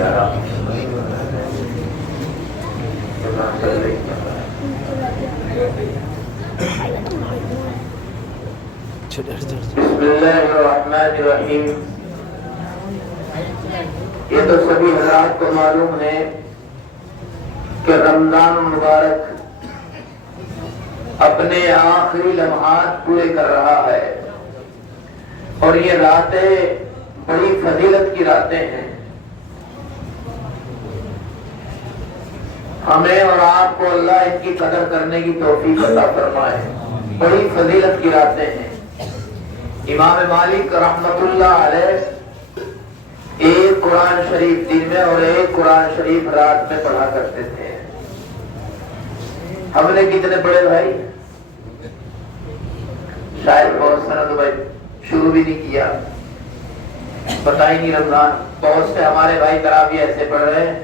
بسم اللہ الرحمن الرحیم. یہ تو سبھی حضرات کو معلوم ہے کہ رمضان مبارک اپنے آخری لمحات پورے کر رہا ہے اور یہ راتیں بڑی فضیلت کی راتیں ہیں. ہمیں اور آپ کو اللہ ان کی قدر کرنے کی توفیق عطا فرمائے. بڑی فضیلت کی راتیں ہیں. امام مالک رحمت اللہ علیہ ایک قرآن شریف دن میں اور ایک قرآن شریف رات میں پڑھا کرتے تھے. ہم نے کتنے پڑھے بھائی؟ شاید بہت سارا تو بھائی شروع بھی نہیں کیا، پتہ ہی نہیں رمضان. بہت سے ہمارے بھائی تراویح ایسے پڑھ رہے ہیں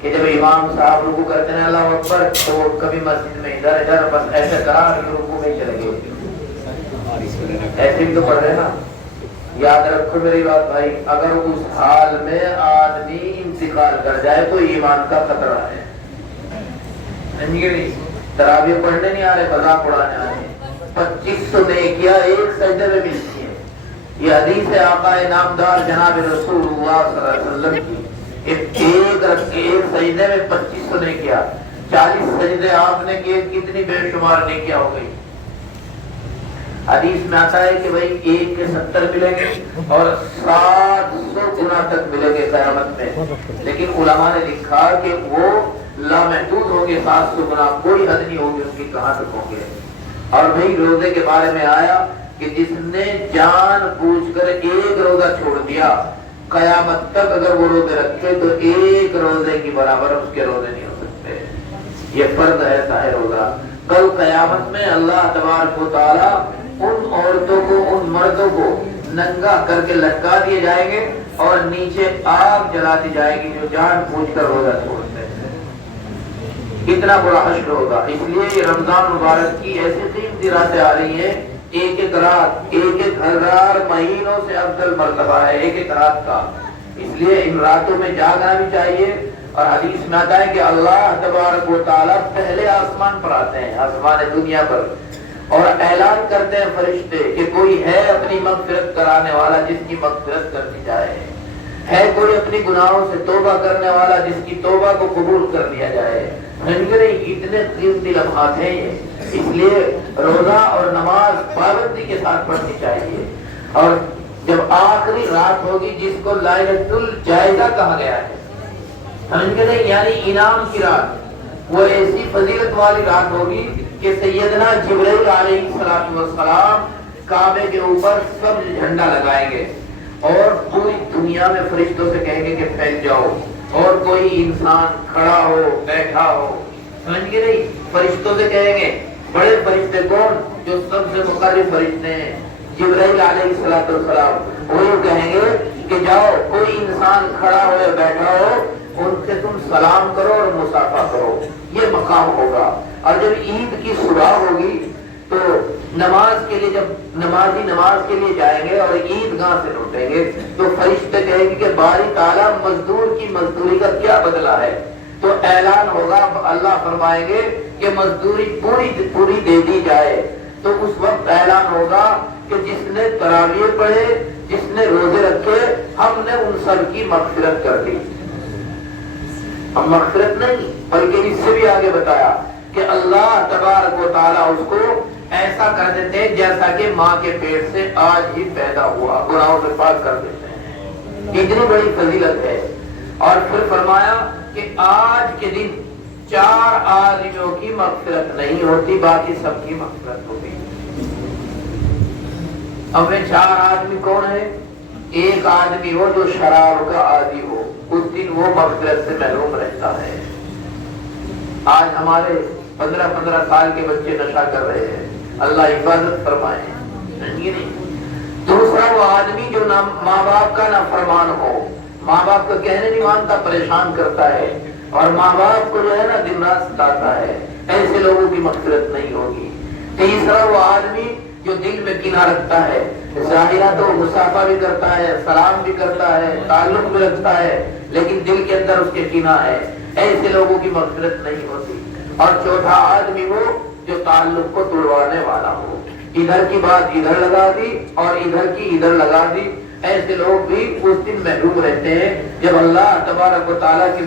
کہ جب امام صاحب رکوع کرتے ہیں اللہ اکبر تو وہ کبھی مسجد میں ادھر ادھر بس ایسے کرا کہ رکوع میں چلے گئے. ایسے بھی تو پڑھ رہے ہیں نا. یاد رکھو میری بات بھائی، اگر اس حال میں آدمی انتقال کر جائے تو ایمان کا خطرہ ہے. تراویح پڑھنے نہیں آ رہے، مذاق اڑانے آ رہے. 2500 نیکیاں ایک سجدے میں ملتی ہیں. یہ حدیث ہے آقا نامدار جناب رسول اللہ صلی اللہ علیہ وسلم کی. ایک سجدے میں 2500 نیکیاں. 40 سجدے آپ نے کیے، کتنی بے شمار نیکیاں ہو گئی. حدیث میں آتا ہے کہ بھائی 1 کے 70 ملیں گے اور 700 گنا تک ملیں گے قیامت میں. لیکن علماء نے لکھا کہ وہ لامحدود ہوں گے. 700 گنا کوئی حد نہیں ہوگی ان کی، کہاں تک ہوں گے. اور بھائی روزے کے بارے میں آیا کہ جس نے جان بوجھ کر ایک روزہ چھوڑ دیا، قیامت تک اگر وہ روزے رکھے تو ایک روزے کی برابر اس کے روزے نہیں ہو سکتے. یہ فرض ہے روزہ. کل قیامت میں اللہ تبارک و تعالی ان عورتوں کو، ان مردوں کو ننگا کر کے لٹکا دیے جائیں گے اور نیچے آگ جلا دی جائے گی جو جان بوجھ کر روزہ چھوڑتے ہیں. اتنا بڑا حشر ہوگا. اس لیے یہ رمضان مبارک کی ایسی قیمتی راتیں آ رہی ہیں. ایک ایک رات 1000 مہینوں سے افضل مرتبہ ہے ایک ایک رات کا. اس لیے ان راتوں میں جاگنا بھی چاہیے. اور حدیث میں آتا ہے کہ اللہ تبارک و تعالیٰ پہلے آسمان پر آتے ہیں، آسمان دنیا پر، اور اعلان کرتے ہیں فرشتے کہ کوئی ہے اپنی مغفرت کرانے والا جس کی مغفرت کر دی جائے، ہے کوئی اپنی گناہوں سے توبہ کرنے والا جس کی توبہ کو قبول کر لیا جائے. اتنے قیمتی لمحات ہیں یہ. اس لیے روزہ اور نماز پابندی کے ساتھ پڑھنی چاہیے. اور جب آخری رات ہوگی جس کو لائلۃ الجائزہ کہا گیا ہے، یعنی انعام کی رات، وہ ایسی فضیلت والی رات ہوگی کہ سیدنا جبرائیل علیہ السلام کعبے کے اوپر سبز جھنڈا لگائیں گے اور پوری دنیا میں فرشتوں سے کہیں گے کہ پھیل جاؤ، اور کوئی انسان کھڑا ہو بیٹھا ہو، سمجھ گئے نہیں، فرشتوں سے کہیں گے. بڑے فرشتے کون؟ جو سب سے مقرب فرشتے ہیں، جبرائیل علیہ السلام. وہ کہیں گے کہ جاؤ کوئی انسان کھڑا ہو یا بیٹھا ہو ان سے تم سلام کرو اور مصافحہ کرو. یہ مقام ہوگا. اور جب عید کی صبح ہوگی تو نماز کے لیے، جب نمازی نماز کے لیے جائیں گے اور عید گاہ سے لوٹیں گے تو فرشتے کہیں گے کہ باری تعالیٰ مزدور کی مزدوری کا کیا بدلہ ہے. تو اعلان ہوگا، اللہ فرمائیں گے کہ مزدوری پوری دے دی جائے. تو اس وقت اعلان ہوگا کہ جس نے تراویح پڑھے، جس نے روزے رکھے، ہم نے ان سب کی مغفرت کر دی. ہم مغفرت نہیں بلکہ اس سے بھی آگے بتایا کہ اللہ تبارک و تعالیٰ اس کو ایسا کر دیتے ہیں جیسا کہ ماں کے پیٹ سے آج ہی پیدا ہوا، گناہوں سے پاک کر دیتے ہیں. اتنی بڑی فضیلت ہے. اور پھر فرمایا کہ آج کے دن 4 آدمیوں کی مغفرت نہیں ہوتی، باقی سب کی مغفرت ہوتی. اب وہ 4 آدمی کون ہے؟ ایک آدمی ہو جو شراب کا عادی ہو، اس دن وہ مغفرت سے محروم رہتا ہے. آج ہمارے 15 سال کے بچے نشہ کر رہے ہیں، اللہ حفاظت فرمائے. دوسرا وہ آدمی جو ماں باپ کا نافرمان ہو، ماں باپ کا کہنے نہیں مانتا، پریشان کرتا ہے اور ماں باپ کو جو ہے نا دن رات ستاتا ہے، ایسے لوگوں کی مغفرت نہیں ہوگی. تیسرا وہ آدمی جو دل میں کینہ رکھتا ہے، ظاہرہ تو مصافحہ بھی کرتا ہے، سلام بھی کرتا ہے، تعلق بھی رکھتا ہے، لیکن دل کے اندر اس کے کینہ ہے، ایسے لوگوں کی مغفرت نہیں ہوتی۔ اور چوتھا آدمی وہ جو تعلق کو توڑوانے والا ہو، ادھر کی بات ادھر لگا دی اور ادھر کی ادھر لگا دی، ایسے لوگ بھی اس دن محروم رہتے ہیں جب اللہ تبارک و تعالیٰ کی